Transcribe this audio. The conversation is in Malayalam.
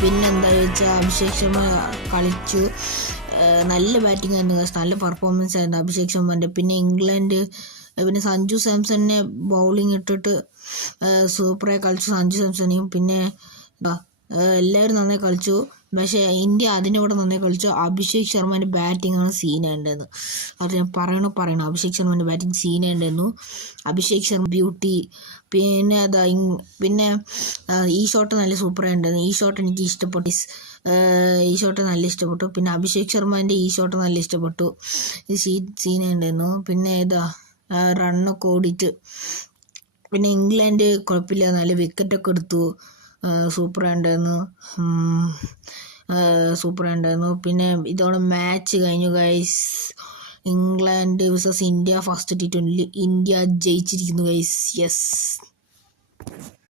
പിന്നെന്താ ചോദിച്ചാൽ അഭിഷേക് ശർമ്മ കളിച്ചു, നല്ല ബാറ്റിംഗ് ആയിരുന്നു, നല്ല പെർഫോമൻസ് ആയിരുന്നു അഭിഷേക് ശർമ്മൻ്റെ. പിന്നെ ഇംഗ്ലണ്ട് പിന്നെ സഞ്ജു സാംസണിനെ ബൗളിംഗ് ഇട്ടിട്ട് സൂപ്പറായി കളിച്ചു സഞ്ജു സാംസണെയും. പിന്നെ എല്ലാവരും നന്നായി കളിച്ചു. പക്ഷേ ഇന്ത്യ അതിൻ്റെ കൂടെ നന്നായി കളിച്ചു. അഭിഷേക് ശർമ്മേൻ്റെ ബാറ്റിംഗ് ആണ് സീനുണ്ടായിരുന്നു. അത് ഞാൻ പറയണം അഭിഷേക് ശർമ്മേൻ്റെ ബാറ്റിംഗ് സീനുണ്ടായിരുന്നു. അഭിഷേക് ശർമ്മ ബ്യൂട്ടി. പിന്നെ പിന്നെ ഈ ഷോട്ട് നല്ല സൂപ്പറായിട്ടുണ്ടായിരുന്നു. ഈ ഷോട്ട് എനിക്ക് ഇഷ്ടപ്പെട്ടു. ഈ ഷോട്ട് നല്ല ഇഷ്ടപ്പെട്ടു. പിന്നെ അഭിഷേക് ശർമ്മേൻ്റെ ഈ ഷോട്ട് നല്ല ഇഷ്ടപ്പെട്ടു. ഈ സീനുണ്ടായിരുന്നു. പിന്നെ റണ്ണൊക്കെ ഓടിയിട്ട് പിന്നെ ഇംഗ്ലണ്ട് കുഴപ്പമില്ല, നല്ല വിക്കറ്റൊക്കെ എടുത്തു. സൂപ്പറായിട്ടുണ്ടായിരുന്നു. പിന്നെ ഇതോടെ മാച്ച് കഴിഞ്ഞു guys. England versus India first T20 India ജയിച്ചിരിക്കുന്നു ഗൈസ്. യെസ്.